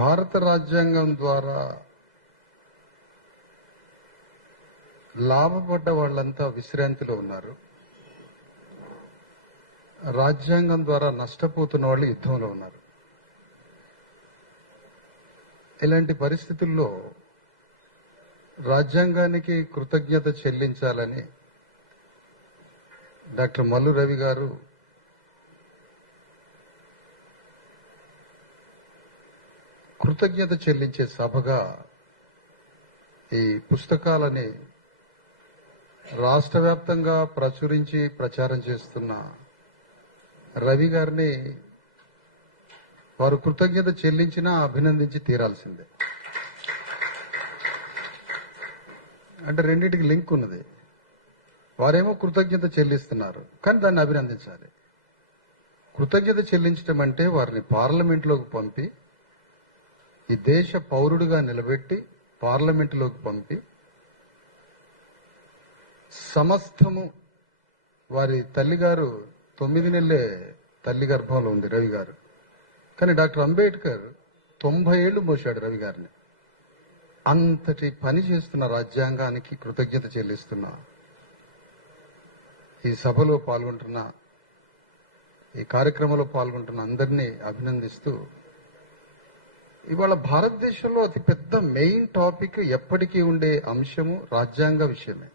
భారత రాజ్యాంగం ద్వారా లాభపడ్డ వాళ్ళంతా విశ్రాంతిలో ఉన్నారు. రాజ్యాంగం ద్వారా నష్టపోతున్న వాళ్ళు యుద్ధంలో ఉన్నారు. ఇలాంటి పరిస్థితుల్లో రాజ్యాంగానికి కృతజ్ఞత చెల్లించాలని డాక్టర్ మల్లు రవి గారు కృతజ్ఞత చెల్లించే సభగా ఈ పుస్తకాలని రాష్ట్ర వ్యాప్తంగా ప్రచురించి ప్రచారం చేస్తున్న రవి గారిని వారు కృతజ్ఞత చెల్లించినా అభినందించి తీరాల్సిందే. అంటే రెండింటికి లింక్ ఉన్నది. వారేమో కృతజ్ఞత చెల్లిస్తున్నారు, కానీ దాన్ని అభినందించాలి. కృతజ్ఞత చెల్లించడం అంటే వారిని పార్లమెంట్లోకి పంపి, ఈ దేశ పౌరుడిగా నిలబెట్టి పార్లమెంటులోకి పంపి సమస్తము, వారి తల్లిగారు 9 నెలలే తల్లి గర్భంలో ఉంది రవి గారు, కానీ డాక్టర్ అంబేద్కర్ 90 ఏళ్లు మోశాడు రవి గారిని. అంతటి పని చేస్తున్న రాజ్యాంగానికి కృతజ్ఞత చెల్లిస్తున్న ఈ సభలో పాల్గొంటున్న, ఈ కార్యక్రమంలో పాల్గొంటున్న అందరినీ అభినందిస్తూ, ఇవాళ భారతదేశంలో అతి పెద్ద మెయిన్ టాపిక్ ఎప్పటికీ ఉండే అంశము రాజ్యాంగ విషయమే.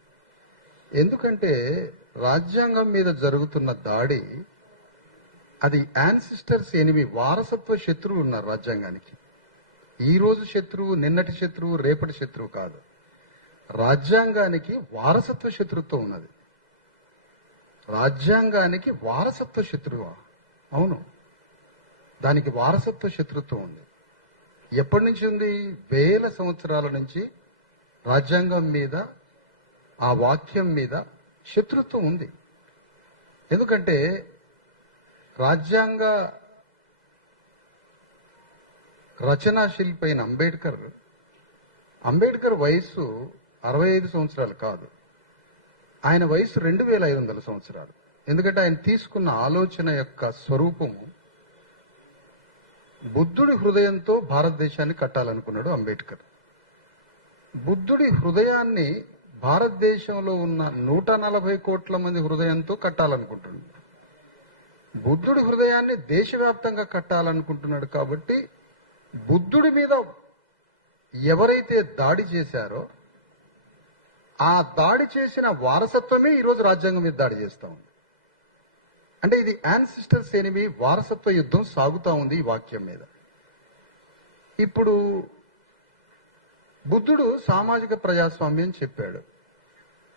ఎందుకంటే రాజ్యాంగం మీద జరుగుతున్న దాడి, అది యాన్సిస్టర్స్ ఎనిమి, వారసత్వ శత్రువులు ఉన్నారు రాజ్యాంగానికి. ఈ రోజు శత్రువు, నిన్నటి శత్రువు, రేపటి శత్రువు కాదు. రాజ్యాంగానికి వారసత్వ శత్రుత్వం ఉన్నది. రాజ్యాంగానికి వారసత్వ శత్రువా? అవును, దానికి వారసత్వ శత్రుత్వం ఉంది. ఎప్పటి నుంచి ఉంది? వేల సంవత్సరాల నుంచి రాజ్యాంగం మీద, ఆ వాక్యం మీద శత్రుత్వం ఉంది. ఎందుకంటే రాజ్యాంగ రచనా శిల్పి అయిన అంబేద్కర్ వయసు 65 సంవత్సరాలు కాదు, ఆయన వయసు 2500 సంవత్సరాలు. ఎందుకంటే ఆయన తీసుకున్న ఆలోచన యొక్క స్వరూపము బుద్ధుడి హృదయంతో భారతదేశాన్ని కట్టాలనుకున్నాడు అంబేద్కర్. బుద్ధుడి హృదయాన్ని భారతదేశంలో ఉన్న 140 కోట్ల మంది హృదయంతో కట్టాలనుకుంటున్నాడు. బుద్ధుడి హృదయాన్ని దేశవ్యాప్తంగా కట్టాలనుకుంటున్నాడు. కాబట్టి బుద్ధుడి మీద ఎవరైతే దాడి చేశారో ఆ దాడి చేసిన వారసత్వమే ఈరోజు రాజ్యాంగం మీద దాడి చేస్తా ఉంది. అంటే ఇది యాన్సిస్టర్స్ ఎనిమి, వారసత్వ యుద్ధం సాగుతా ఉంది ఈ వాక్యం మీద. ఇప్పుడు బుద్ధుడు సామాజిక ప్రజాస్వామ్యం చెప్పాడు.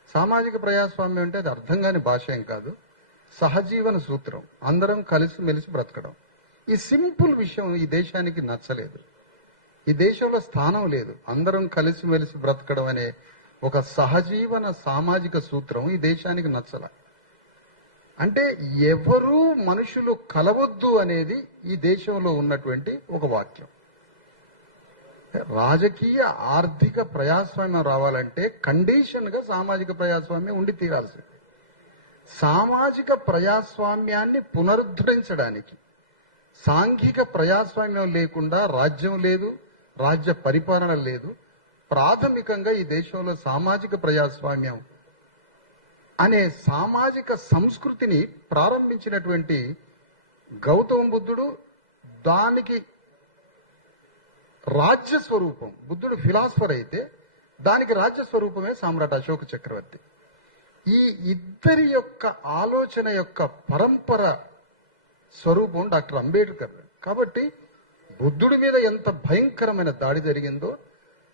సామాజిక ప్రజాస్వామ్యం అంటే అది అర్థం కాని భాష ఏం కాదు, సహజీవన సూత్రం, అందరం కలిసి మెలిసి బ్రతకడం. ఈ సింపుల్ విషయం ఈ దేశానికి నచ్చలేదు. ఈ దేశంలో స్థానం లేదు. అందరం కలిసి మెలిసి బ్రతకడం అనే ఒక సహజీవన సామాజిక సూత్రం ఈ దేశానికి నచ్చల. అంటే ఎవరూ మనుషులు కలవద్దు అనేది ఈ దేశంలో ఉన్నటువంటి ఒక వాక్యం. రాజకీయ ఆర్థిక ప్రజాస్వామ్యం రావాలంటే కండిషన్ గా సామాజిక ప్రజాస్వామ్యం ఉండి తీరాల్సింది. సామాజిక ప్రజాస్వామ్యాన్ని పునరుద్ధరించడానికి సాంఘిక ప్రజాస్వామ్యం లేకుండా రాజ్యం లేదు, రాజ్య పరిపాలన లేదు. ప్రాథమికంగా ఈ దేశంలో సామాజిక ప్రజాస్వామ్యం అనే సామాజిక సంస్కృతిని ప్రారంభించినటువంటి గౌతమ బుద్ధుడు, దానికి రాజ్య స్వరూపం, బుద్ధుడు ఫిలాసఫర్ అయితే దానికి రాజ్య స్వరూపమే సామ్రాట్ అశోక చక్రవర్తి. ఈ ఇద్దరి యొక్క ఆలోచన యొక్క పరంపర స్వరూపం డాక్టర్ అంబేద్కర్. కాబట్టి బుద్ధుడి మీద ఎంత భయంకరమైన దాడి జరిగిందో,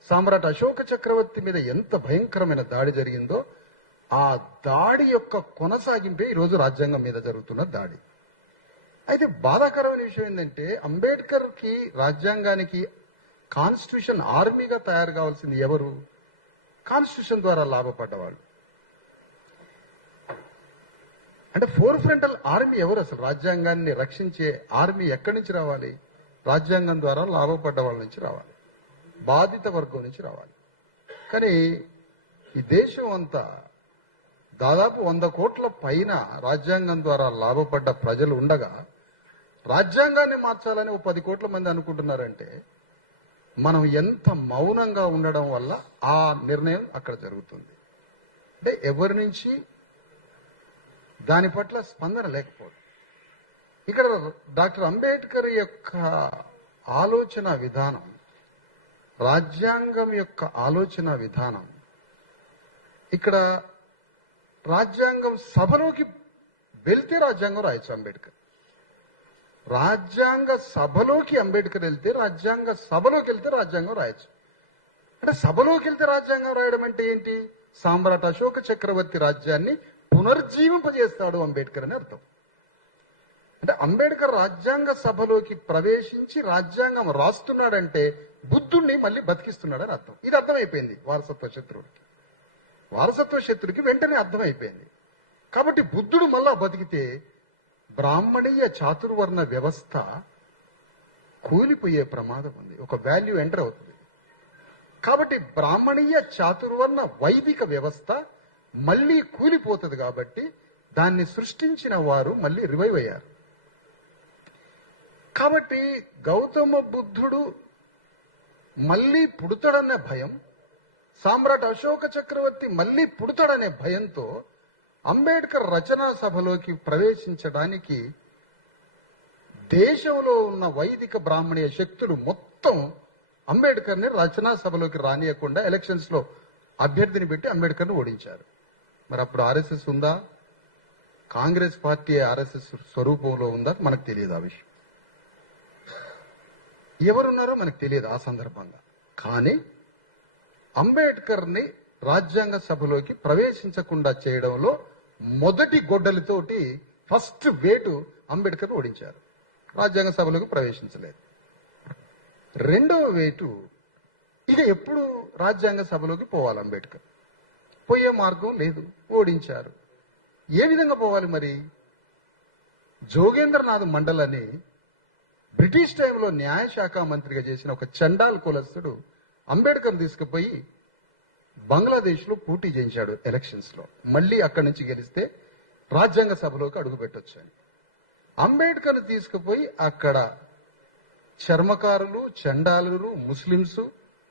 సామ్రాట్ అశోక చక్రవర్తి మీద ఎంత భయంకరమైన దాడి జరిగిందో, ఆ దాడి యొక్క కొనసాగింపే ఈరోజు రాజ్యాంగం మీద జరుగుతున్న దాడి. అయితే బాధాకరమైన విషయం ఏంటంటే అంబేద్కర్ కి, రాజ్యాంగానికి కాన్స్టిట్యూషన్ ఆర్మీగా తయారు కావాల్సింది ఎవరు? కాన్స్టిట్యూషన్ ద్వారా లాభపడ్డవాళ్ళు. అంటే ఫోర్ ఫ్రంటల్ ఆర్మీ ఎవరు? అసలు రాజ్యాంగాన్ని రక్షించే ఆర్మీ ఎక్కడి నుంచి రావాలి? రాజ్యాంగం ద్వారా లాభపడ్డ వాళ్ళ నుంచి రావాలి, బాధిత వర్గం నుంచి రావాలి. కానీ ఈ దేశం అంతా దాదాపు 100 కోట్ల పైన రాజ్యాంగం ద్వారా లాభపడ్డ ప్రజలు ఉండగా రాజ్యాంగాన్ని మార్చాలని 10 కోట్ల మంది అనుకుంటున్నారంటే మనం ఎంత మౌనంగా ఉండడం వల్ల ఆ నిర్ణయం అక్కడ జరుగుతుంది. అంటే ఎవరి నుంచి దాని పట్ల స్పందన లేకపోవడం. ఇక్కడ డాక్టర్ అంబేద్కర్ యొక్క ఆలోచన విధానం, రాజ్యాంగం యొక్క ఆలోచన విధానం, ఇక్కడ రాజ్యాంగం సభలోకి వెళ్తే రాజ్యాంగం రాయొచ్చు అంబేద్కర్. రాజ్యాంగ సభలోకి అంబేద్కర్ వెళ్తే రాజ్యాంగ సభలోకి వెళ్తే రాజ్యాంగం రాయొచ్చు. అంటే సభలోకి వెళ్తే రాజ్యాంగం రాయడం అంటే ఏంటి? సామ్రాట్ అశోక చక్రవర్తి రాజ్యాన్ని పునర్జీవింపజేస్తాడు అంబేద్కర్ అని అర్థం. అంటే అంబేద్కర్ రాజ్యాంగ సభలోకి ప్రవేశించి రాజ్యాంగం రాస్తున్నాడంటే బుద్ధుణ్ణి మళ్ళీ బతికిస్తున్నాడని అర్థం. ఇది అర్థమైపోయింది వారసత్వ శత్రువుడికి. వారసత్వ శత్రువుకి వెంటనే అర్థమైపోయింది. కాబట్టి బుద్ధుడు మళ్ళా బతికితే బ్రాహ్మణీయ చాతుర్వర్ణ వ్యవస్థ కూలిపోయే ప్రమాదం ఉంది. ఒక వాల్యూ ఎంటర్ అవుతుంది. కాబట్టి బ్రాహ్మణీయ చాతుర్వర్ణ వైదిక వ్యవస్థ మళ్ళీ కూలిపోతుంది. కాబట్టి దాన్ని సృష్టించిన వారు మళ్ళీ రివైవ్ అయ్యారు. కాబట్టి గౌతమ బుద్ధుడు మళ్ళీ పుడతాడనే భయం, సామ్రాట్ అశోక చక్రవర్తి మళ్ళీ పుడతాడనే భయంతో అంబేద్కర్ రచనా సభలోకి ప్రవేశించడానికి దేశంలో ఉన్న వైదిక బ్రాహ్మణీయ శక్తులు మొత్తం అంబేద్కర్ని రచనా సభలోకి రానియకుండా ఎలక్షన్స్ లో అభ్యర్థిని పెట్టి అంబేద్కర్ని ఓడించారు. మరి అప్పుడు ఆర్ఎస్ఎస్ ఉందా? కాంగ్రెస్ పార్టీ ఆర్ఎస్ఎస్ స్వరూపంలో ఉందా? మనకు తెలియదు. ఆ విషయం ఎవరున్నారో మనకు తెలియదు ఆ సందర్భంగా. కానీ అంబేద్కర్ని రాజ్యాంగ సభలోకి ప్రవేశించకుండా చేయడంలో మొదటి గొడ్డలితోటి ఫస్ట్ వేటు అంబేద్కర్ ఓడించారు. రాజ్యాంగ సభలోకి ప్రవేశించలేదు. రెండవ వేటు, ఇక ఎప్పుడు రాజ్యాంగ సభలోకి పోవాలి అంబేద్కర్? పోయే మార్గం లేదు, ఓడించారు. ఏ విధంగా పోవాలి మరి? జోగేంద్రనాథ్ మండల్ అని బ్రిటిష్ టైంలో న్యాయశాఖ మంత్రిగా చేసిన ఒక చండాల్ కులస్తుడు అంబేద్కర్ తీసుకుపోయి బంగ్లాదేశ్ లో పోటీ చేయించాడు ఎలక్షన్స్ లో. మళ్ళీ అక్కడి నుంచి గెలిస్తే రాజ్యాంగ సభలోకి అడుగు పెట్టొచ్చు అని అంబేద్కర్ తీసుకుపోయి అక్కడ చర్మకారులు, చండాలులు, ముస్లింస్,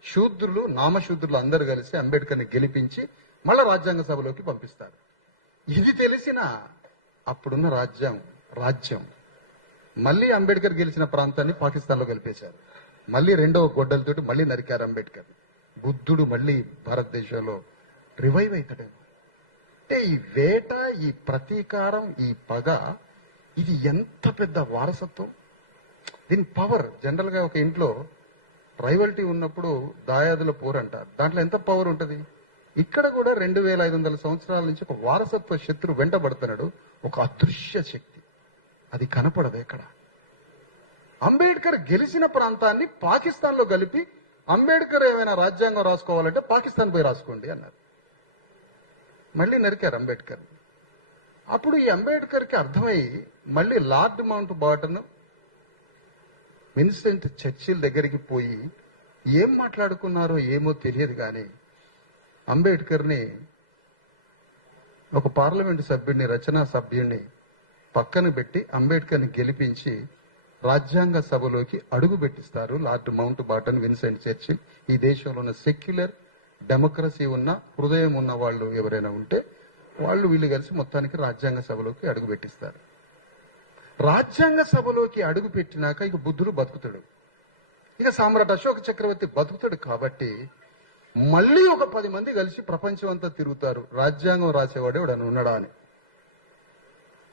శూద్రులు, నామశూద్రులు అందరూ కలిసి అంబేద్కర్ని గెలిపించి మళ్ళా రాజ్యాంగ సభలోకి పంపిస్తారు. ఇది తెలిసిన అప్పుడున్న రాజ్యం మళ్ళీ అంబేద్కర్ గెలిచిన ప్రాంతాన్ని పాకిస్తాన్ లో గెలిపేశారు. మళ్ళీ రెండవ గొడ్డలతోటి మళ్ళీ నరికారు అంబేద్కర్. బుద్ధుడు మళ్ళీ భారతదేశంలో రివైవ్ అవుతాడేమో. అంటే ఈ వేట, ఈ ప్రతీకారం, ఈ పగ, ఇది ఎంత పెద్ద వారసత్వం. దీని పవర్ జనరల్ గా ఒక ఇంట్లో రైవల్టీ ఉన్నప్పుడు దాయాదుల పోరు అంటారు. దాంట్లో ఎంత పవర్ ఉంటుంది? ఇక్కడ కూడా 2500 సంవత్సరాల నుంచి ఒక వారసత్వ శత్రు వెంటబడుతున్నాడు. ఒక అదృశ్య శక్తి, అది కనపడదు ఎక్కడ. అంబేద్కర్ గెలిచిన ప్రాంతాన్ని పాకిస్తాన్ లో కలిపి అంబేద్కర్ ఏమైనా రాజ్యాంగం రాసుకోవాలంటే పాకిస్తాన్ పోయి రాసుకోండి అన్నారు. మళ్ళీ నరికారు అంబేద్కర్. అప్పుడు ఈ అంబేద్కర్ కి అర్థమై మళ్ళీ లార్డ్ మౌంట్ బాటన్, విన్సెంట్ చర్చిల్ దగ్గరికి పోయి ఏం మాట్లాడుకున్నారో ఏమో తెలియదు కానీ అంబేద్కర్ని, ఒక పార్లమెంటు సభ్యుడిని, రచనా సభ్యుడిని పక్కన పెట్టి అంబేద్కర్ని గెలిపించి రాజ్యాంగ సభలోకి అడుగు పెట్టిస్తారు లార్డ్ మౌంట్ బాటన్, విన్సెంట్ చర్చిల్. ఈ దేశంలో ఉన్న సెక్యులర్ డెమోక్రసీ ఉన్న, హృదయం ఉన్న వాళ్ళు ఎవరైనా ఉంటే వాళ్ళు వీళ్ళు కలిసి మొత్తానికి రాజ్యాంగ సభలోకి అడుగు పెట్టిస్తారు. రాజ్యాంగ సభలోకి అడుగు పెట్టినాక ఇక బుద్ధుడు బతుకుతాడు, ఇక సామ్రాట్ అశోక చక్రవర్తి బతుకుతాడు. కాబట్టి మళ్ళీ ఒక 10 మంది కలిసి ప్రపంచం అంతా తిరుగుతారు, రాజ్యాంగం రాసేవాడు ఎవడని ఉన్నాడా అని.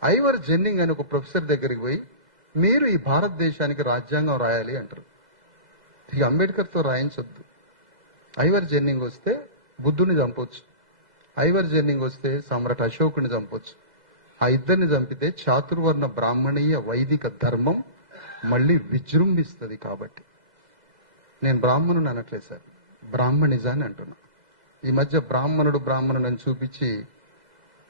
ఐవర్ జెన్నింగ్ అని ఒక ప్రొఫెసర్ దగ్గరికి పోయి, మీరు ఈ భారతదేశానికి రాజ్యాంగం రాయాలి అంటారు. ఇక అంబేద్కర్తో రాయించొద్దు. ఐవర్ జెన్నింగ్ వస్తే బుద్ధుని చంపొచ్చు, ఐవర్ జెన్నింగ్ వస్తే సామ్రాట్ అశోకుని చంపొచ్చు. ఆ ఇద్దరిని చంపితే చాతుర్వర్ణ బ్రాహ్మణీయ వైదిక ధర్మం మళ్ళీ విజృంభిస్తుంది. కాబట్టి నేను బ్రాహ్మణుని అనట్లేదు సార్, బ్రాహ్మణిజాన్ని అంటున్నా. ఈ మధ్య బ్రాహ్మణుడు అని చూపించి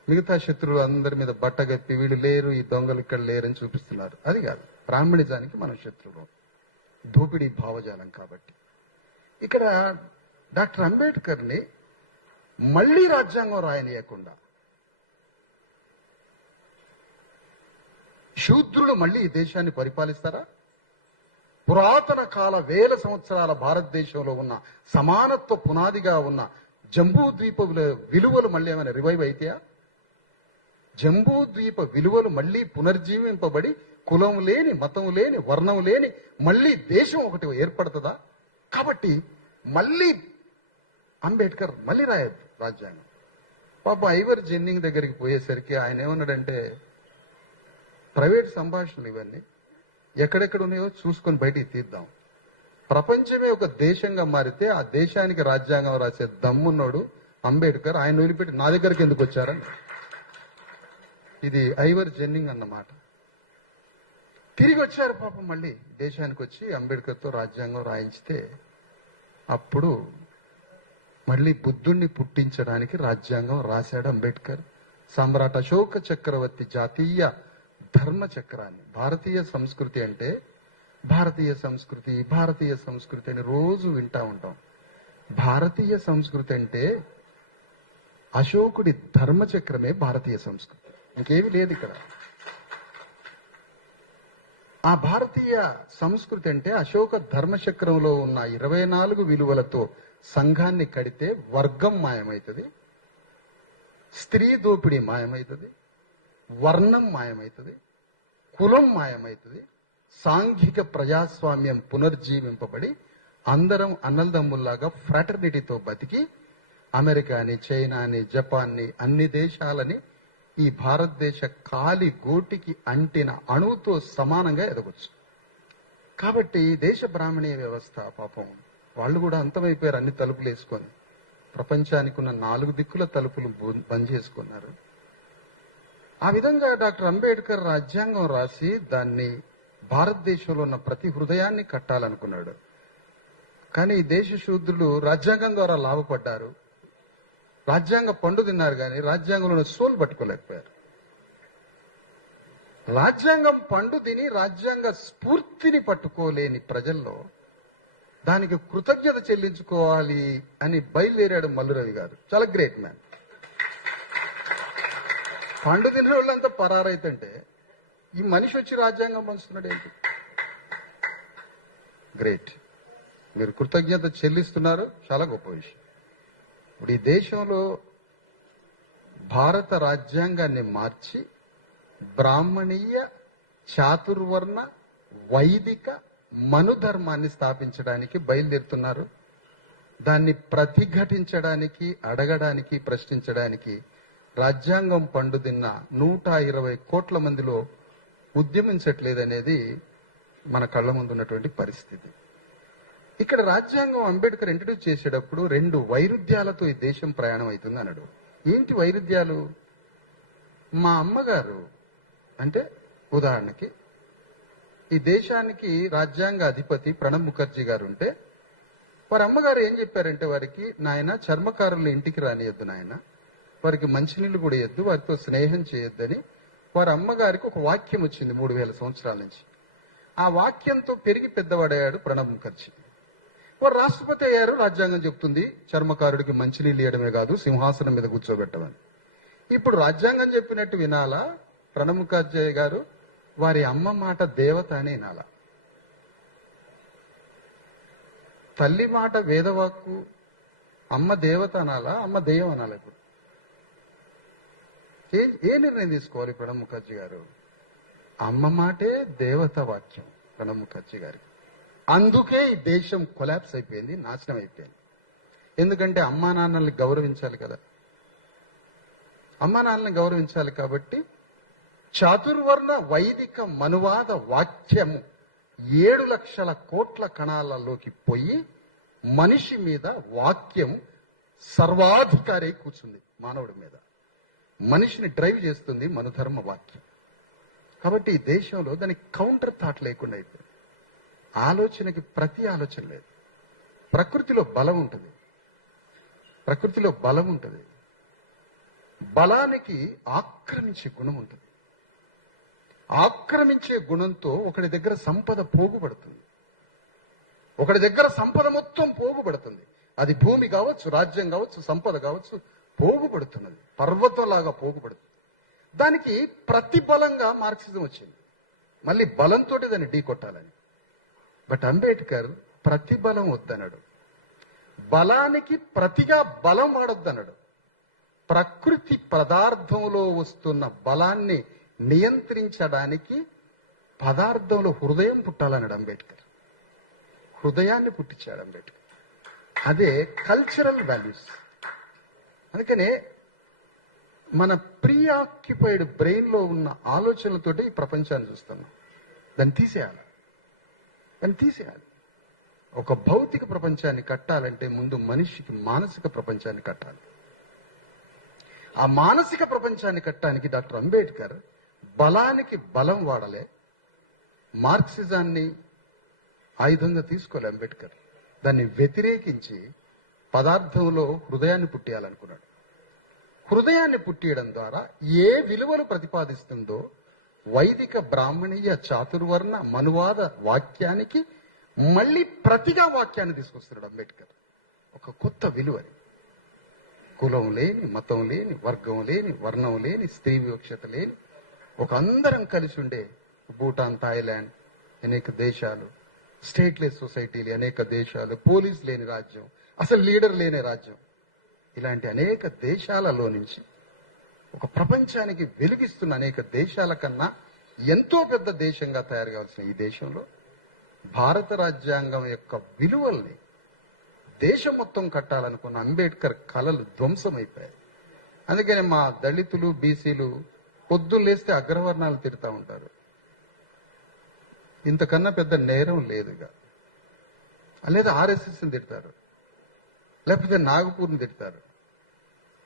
మిగతా శత్రువులు అందరి మీద బట్టగప్పి వీళ్ళు లేరు, ఈ దొంగలు ఇక్కడ లేరని చూపిస్తున్నారు. అది కాదు, బ్రాహ్మణిజానికి మనం శత్రువులు, దోపిడీ భావజాలం. కాబట్టి ఇక్కడ డాక్టర్ అంబేద్కర్ని మళ్ళీ రాజ్యాంగం రాయనీయకుండా శూద్రులు మళ్ళీ ఈ దేశాన్ని పరిపాలిస్తారా? పురాతన కాల వేల సంవత్సరాల భారతదేశంలో ఉన్న సమానత్వ పునాదిగా ఉన్న జంబూద్వీప విలువలు మళ్ళీ ఏమైనా రివైవ్ అయితాయా? జంబూద్వీప విలువలు మళ్ళీ పునర్జీవింపబడి కులం లేని, మతం లేని, వర్ణం లేని మళ్ళీ దేశం ఒకటి ఏర్పడుతుందా? కాబట్టి మళ్ళీ అంబేద్కర్ మళ్ళీ రాయద్దు రాజ్యాంగం. పాప ఐవర్ జెన్నింగ్ దగ్గరికి పోయేసరికి ఆయన ఏమన్నాడంటే, ప్రైవేట్ సంభాషణలు ఇవన్నీ ఎక్కడెక్కడ ఉన్నాయో చూసుకొని బయటికి తీద్దాం. ప్రపంచమే ఒక దేశంగా మారితే ఆ దేశానికి రాజ్యాంగం రాసే దమ్మున్నాడు అంబేద్కర్. ఆయన వదిలిపెట్టి నా దగ్గరికి ఎందుకు వచ్చారని. ఇది ఐవర్ జెన్నింగ్ అన్నమాట. తిరిగి వచ్చారు పాపం, మళ్ళీ దేశానికి వచ్చి అంబేద్కర్తో రాజ్యాంగం రాయించితే అప్పుడు మళ్ళీ బుద్ధుణ్ణి పుట్టించడానికి రాజ్యాంగం రాశాడు అంబేద్కర్. సమ్రాట్ అశోక చక్రవర్తి జాతీయ ధర్మ చక్రాన్ని. భారతీయ సంస్కృతి అంటే భారతీయ సంస్కృతి, భారతీయ సంస్కృతి అని రోజు వింటా ఉంటాం. భారతీయ సంస్కృతి అంటే అశోకుడి ధర్మచక్రమే భారతీయ సంస్కృతి, ఇంకేమీ లేదు ఇక్కడ. ఆ భారతీయ సంస్కృతి అంటే అశోక ధర్మచక్రంలో ఉన్న 24 విలువలతో సంఘాన్ని కడితే వర్గం మాయమవుతుంది, స్త్రీ దోపిడీ మాయమవుతుంది, వర్ణం మాయమవుతుంది, కులం మాయమవుతుంది, సాంఘిక ప్రజాస్వామ్యం పునర్జీవింపబడి అందరం అన్నల్దమ్ముల్లాగా ఫ్రాటర్నిటీతో బతికి అమెరికాని, చైనాని, జపాన్ని, అన్ని దేశాలని ఈ భారతదేశ కాలి గోటికి అంటిన అణువుతో సమానంగా ఎదగొచ్చు. కాబట్టి దేశ బ్రాహ్మణీయ వ్యవస్థ పాపం వాళ్ళు కూడా అంతమైపోయారు. అన్ని తలుపులు వేసుకొని ప్రపంచానికి ఉన్న 4 దిక్కుల తలుపులు బంద్ చేసుకున్నారు. ఆ విధంగా డాక్టర్ అంబేద్కర్ రాజ్యాంగం రాసి దాన్ని భారతదేశంలో ఉన్న ప్రతి హృదయాన్ని కట్టాలనుకున్నాడు. కానీ ఈ దేశ శూద్రులు రాజ్యాంగం ద్వారా లాభపడ్డారు, రాజ్యాంగ పండు తిన్నారు, కానీ రాజ్యాంగంలో సోల్ పట్టుకోలేకపోయారు. రాజ్యాంగం పండు తిని రాజ్యాంగ స్ఫూర్తిని పట్టుకోలేని ప్రజల్లో దానికి కృతజ్ఞత చెల్లించుకోవాలి అని బయలుదేరాడు మల్లురవి గారు. చాలా గ్రేట్ మ్యాన్. పండు తిన్న వాళ్ళంతా పరారైతుంటే ఈ మనిషి వచ్చి రాజ్యాంగం పంచుతున్నాడు ఏంటి? గ్రేట్. మీరు కృతజ్ఞత చెల్లిస్తున్నారు, చాలా గొప్ప విషయం. ఇప్పుడు ఈ దేశంలో భారత రాజ్యాంగాన్ని మార్చి బ్రాహ్మణీయ, చాతుర్వర్ణ, వైదిక, మనుధర్మాన్ని స్థాపించడానికి బయలుదేరుతున్నారు. దాన్ని ప్రతిఘటించడానికి, అడగడానికి, ప్రశ్నించడానికి రాజ్యాంగం పండుదిన్న 120 కోట్ల మందిలో ఉద్యమించట్లేదనేది మన కళ్ళ ముందు ఉన్నటువంటి పరిస్థితి. ఇక్కడ రాజ్యాంగం అంబేద్కర్ ఇంట్రడ్యూస్ చేసేటప్పుడు 2 వైరుధ్యాలతో ఈ దేశం ప్రయాణం అవుతుంది అన్నాడు. ఏంటి వైరుధ్యాలు? మా అమ్మగారు అంటే ఉదాహరణకి ఈ దేశానికి రాజ్యాంగ అధిపతి ప్రణబ్ ముఖర్జీ గారు ఉంటే వారి అమ్మగారు ఏం చెప్పారంటే, వారికి నాయన చర్మకారుల ఇంటికి రానియద్దు నాయన, వారికి మంచినీళ్లు కూడా ఇయ్యద్దు, వారితో స్నేహం చేయొద్దని వారి అమ్మగారికి ఒక వాక్యం వచ్చింది 3000 సంవత్సరాల నుంచి. ఆ వాక్యంతో పెరిగి పెద్దవాడయ్యాడు ప్రణబ్ ముఖర్జీ. వారు రాష్ట్రపతి అయ్యారు. రాజ్యాంగం చెప్తుంది చర్మకారుడికి మంచినీళ్ళు ఇవ్వడమే కాదు, సింహాసనం మీద కూర్చోబెట్టమని. ఇప్పుడు రాజ్యాంగం చెప్పినట్టు వినాలా ప్రణబ్ ముఖర్జీ గారు? వారి అమ్మ మాట దేవత అని వినాలా? తల్లి మాట వేదవాక్కు, అమ్మ దేవత అనాలా, అమ్మ దెయ్యం అనాలా? ఇప్పుడు ఏ నిర్ణయం తీసుకోవాలి ప్రణబ్ ముఖర్జీ గారు? అమ్మ మాటే దేవత వాక్యం ప్రణబ్ ముఖర్జీ గారికి. అందుకే ఈ దేశం కొలాప్స్ అయిపోయింది, నాశనం అయిపోయింది. ఎందుకంటే అమ్మా నాన్నల్ని గౌరవించాలి కదా, అమ్మా నాన్నల్ని గౌరవించాలి. కాబట్టి చాతుర్వర్ణ, వైదిక, మనువాద వాక్యము 7 లక్షల కోట్ల కణాలలోకి పోయి మనిషి మీద వాక్యం సర్వాధికారి కూర్చుంది. మానవుడి మీద మనిషిని డ్రైవ్ చేస్తుంది మనుధర్మ వాక్యం. కాబట్టి ఈ దేశంలో దానికి కౌంటర్ థాట్ లేకుండా అయిపోయింది. ఆలోచనకి ప్రతి ఆలోచన లేదు. ప్రకృతిలో బలం ఉంటుంది, ప్రకృతిలో బలం ఉంటుంది. బలానికి ఆక్రమించే గుణం ఉంటుంది. ఆక్రమించే గుణంతో ఒకడి దగ్గర సంపద పోగుపడుతుంది, ఒకడి దగ్గర సంపద మొత్తం పోగుపడుతుంది. అది భూమి కావచ్చు, రాజ్యం కావచ్చు, సంపద కావచ్చు, పోగుపడుతున్నది, పర్వతంలాగా పోగుపడుతుంది. దానికి ప్రతిబలంగా మార్క్సిజం వచ్చింది. మళ్ళీ బలంతో దాన్ని ఢీ కొట్టాలని. బట్ అంబేద్కర్ ప్రతిబలం వద్దన్నాడు, బలానికి ప్రతిగా బలం వాడొద్దన్నాడు. ప్రకృతి పదార్థంలో వస్తున్న బలాన్ని నియంత్రించడానికి పదార్థంలో హృదయం పుట్టాలన్నాడు అంబేద్కర్. హృదయాన్ని పుట్టించాడు అంబేద్కర్. అదే కల్చరల్ వాల్యూస్. అందుకనే మన ప్రీఆక్యుపైడ్ బ్రెయిన్ లో ఉన్న ఆలోచనలతోటి ఈ ప్రపంచాన్ని చూస్తున్నాం. దాన్ని తీసేయాలి. ఒక భౌతిక ప్రపంచాన్ని కట్టాలంటే ముందు మనిషికి మానసిక ప్రపంచాన్ని కట్టాలి. ఆ మానసిక ప్రపంచాన్ని కట్టడానికి డాక్టర్ అంబేద్కర్ బలానికి బలం వాడలే, మార్క్సిజాన్ని ఆయుధంగా తీసుకోలే. అంబేద్కర్ దాన్ని వ్యతిరేకించి పదార్థంలో హృదయాన్ని పుట్టేయాలనుకున్నాడు. హృదయాన్ని పుట్టియడం ద్వారా ఏ విలువలు ప్రతిపాదిస్తుందో వైదిక బ్రాహ్మణీయ చాతుర్వర్ణ మనువాద వాక్యానికి మళ్ళీ ప్రతిగా వాక్యాన్ని తీసుకొస్తున్నాడు అంబేద్కర్. ఒక కొత్త విలువని, కులం లేని, మతం లేని, వర్గం లేని, వర్ణం లేని, స్త్రీ వివక్షత లేని, ఒక అందరం కలిసి ఉండే భూటాన్, థాయిలాండ్, అనేక దేశాలు, స్టేట్లెస్ సొసైటీలు అనేక దేశాలు, పోలీస్ లేని రాజ్యం, అసలు లీడర్ లేని రాజ్యం, ఇలాంటి అనేక దేశాలలో నుంచి ఒక ప్రపంచానికి వెలిగిస్తున్న అనేక దేశాల కన్నా ఎంతో పెద్ద దేశంగా తయారు కావాల్సిన ఈ దేశంలో భారత రాజ్యాంగం యొక్క విలువల్ని దేశం మొత్తం కట్టాలనుకున్న అంబేద్కర్ కలలు ధ్వంసమైపోయాయి. అందుకని మా దళితులు, బీసీలు పొద్దున్న లేస్తే అగ్రవర్ణాలు తిడతా ఉంటారు. ఇంతకన్నా పెద్ద నేరం లేదుగా. లేదా ఆర్ఎస్ఎస్ని తిడతారు, లేకపోతే నాగపూర్ని తిడతారు.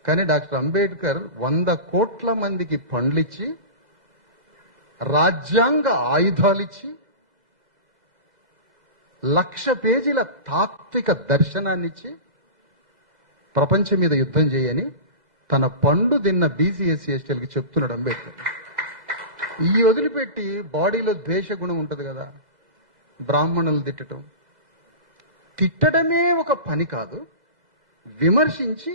కానీ డాక్టర్ అంబేద్కర్ 100 కోట్ల మందికి పండ్లిచ్చి, రాజ్యాంగ ఆయుధాలిచ్చి, 1,00,000 పేజీల తాత్విక దర్శనాన్నిచ్చి ప్రపంచం మీద యుద్ధం చేయని తన పండు తిన్న బీసీ ఎస్సీ ఎస్టీలకి చెప్తున్నాడు అంబేద్కర్. ఈ వదిలిపెట్టి బాడీలో ద్వేష గుణం ఉంటుంది కదా, బ్రాహ్మణులు తిట్టడమే ఒక పని కాదు, విమర్శించి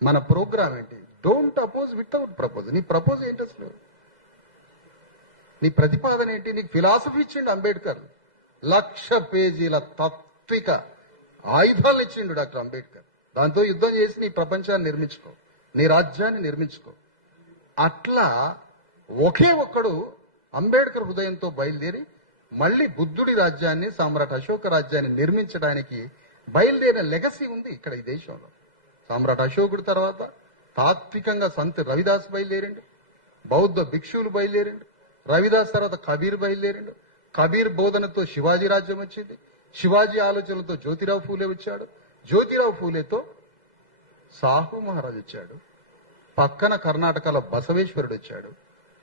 మన ప్రోగ్రామ్ ఏంటి, డోంట్ అపోజ్ వితౌట్ ప్రపోజ్. నీ ప్రపోజ్ ఏంటి అసలు, నీ ప్రతిపాదన ఏంటి? నీకు ఫిలాసఫీ ఇచ్చిండు అంబేద్కర్, 1,00,000 పేజీల తాత్విక ఆయుధాలు ఇచ్చిండు డాక్టర్ అంబేద్కర్. దాంతో యుద్ధం చేసి నీ ప్రపంచాన్ని నిర్మించుకో, నీ రాజ్యాన్ని నిర్మించుకో. అట్లా ఒకే ఒక్కడు అంబేద్కర్ హృదయంతో బయలుదేరి మళ్ళీ బుద్ధుడి రాజ్యాన్ని, సామ్రాట్ అశోక రాజ్యాన్ని నిర్మించడానికి బయలుదేరిన లెగసీ ఉంది ఇక్కడ ఈ దేశంలో. సామ్రాట్ అశోకుడి తర్వాత తాత్వికంగా సంత్ రవిదాస్ బయలుదేరిండు, బౌద్ధ భిక్షువులు బయలుదేరిండు, రవిదాస్ తర్వాత కబీర్ బయలుదేరిండు, కబీర్ బోధనతో శివాజీ రాజ్యం వచ్చింది, శివాజీ ఆలోచనలతో జ్యోతిరావు ఫూలే వచ్చాడు, జ్యోతిరావు ఫూలేతో సాహు మహారాజ్ వచ్చాడు, పక్కన కర్ణాటకలో బసవేశ్వరుడు వచ్చాడు,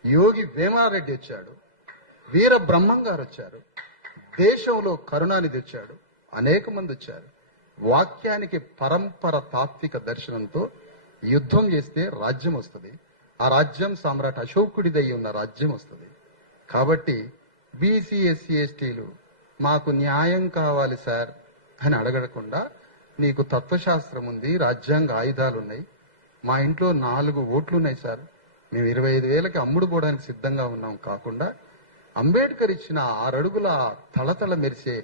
యోగి వేమారెడ్డి వచ్చాడు, వీర బ్రహ్మం గారు వచ్చారు, దేశంలో కరుణానిధి వచ్చాడు, అనేక మంది వచ్చారు. వాక్యానికి పరంపర తాత్విక దర్శనంతో యుద్ధం చేస్తే రాజ్యం వస్తుంది. ఆ రాజ్యం సామ్రాట్ అశోకుడిదై ఉన్న రాజ్యం వస్తుంది. కాబట్టి బీసీ ఎస్సీ ఎస్టీలు మాకు న్యాయం కావాలి సార్ అని అడగకుండా, నీకు తత్వశాస్త్రం ఉంది, రాజ్యాంగ ఆయుధాలు ఉన్నాయి, మా ఇంట్లో 4 ఓట్లున్నాయి సార్, మేము 25,000కి అమ్ముడు పోవడానికి సిద్ధంగా ఉన్నాం కాకుండా, అంబేద్కర్ ఇచ్చిన 6 అడుగుల తళతళ మెరిసే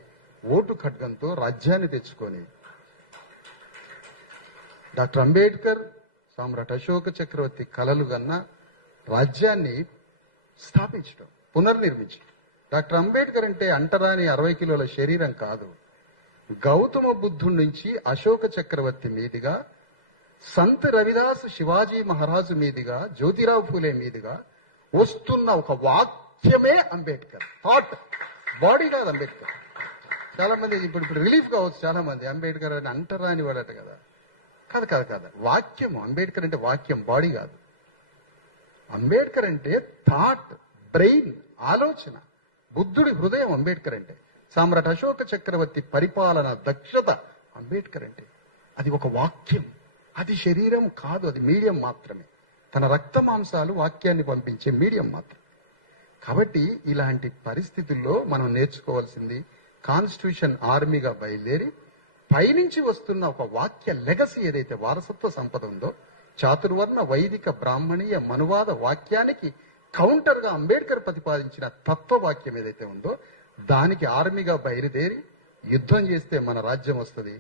ఓటు ఖడ్గంతో రాజ్యాన్ని తెచ్చుకొని, డాక్టర్ అంబేద్కర్ సామ్రాట్ అశోక చక్రవర్తి కలలు కన్న రాజ్యాన్ని స్థాపించడం, పునర్నిర్మించడం. డాక్టర్ అంబేద్కర్ అంటే అంటరాని 60 కిలోల శరీరం కాదు. గౌతమ బుద్ధుడి నుంచి అశోక చక్రవర్తి మీదుగా, సంత్ రవిదాస్ శివాజీ మహారాజు మీదుగా, జ్యోతిరావు ఫూలే మీదుగా వస్తున్న ఒక వాక్యమే అంబేద్కర్. థాట్, బాడీ కాదు అంబేద్కర్. చాలా మంది ఇప్పుడు రిలీఫ్ కావచ్చు, చాలా మంది అంబేద్కర్ అని అంటరాని వాడట కదా. కాదు, వాక్యం. అంబేద్కర్ అంటే వాక్యం, బాడీ కాదు. అంబేద్కర్ అంటే థాట్, బ్రెయిన్, ఆలోచన. బుద్ధుడి హృదయం అంబేద్కర్ అంటే. సామ్రాట్ అశోక చక్రవర్తి పరిపాలన దక్షత అంబేద్కర్ అంటే. అది ఒక వాక్యం, అది శరీరం కాదు, అది మీడియం మాత్రమే. తన రక్త మాంసాలు వాక్యాన్ని పంపించే మీడియం మాత్రం. కాబట్టి ఇలాంటి పరిస్థితుల్లో మనం నేర్చుకోవాల్సింది, కాన్స్టిట్యూషన్ ఆర్మీగా బయలుదేరి పైనుంచి వస్తున్న ఒక వాక్య లెగసీ ఏదైతే వారసత్వ సంపద ఉందో, చాతుర్వర్ణ వైదిక బ్రాహ్మణీయ మనువాద వాక్యానికి కౌంటర్ గా అంబేద్కర్ ప్రతిపాదించిన తత్వవాక్యం ఏదైతే ఉందో, దానికి ఆర్మీగా బయలుదేరి యుద్ధం చేస్తే మన రాజ్యం వస్తుంది.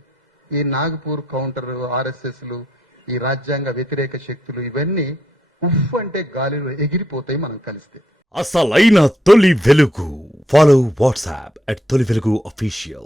ఈ నాగపూర్ కౌంటర్, ఆర్ఎస్ఎస్లు, ఈ రాజ్యాంగ వ్యతిరేక శక్తులు ఇవన్నీ ఉఫ్ అంటే గాలిలో ఎగిరిపోతాయి మనం కలిస్తే. అసలైన తొలి వెలుగు. ఫాలో వాట్సాప్ @తొలి వెలుగు అఫీషియల్.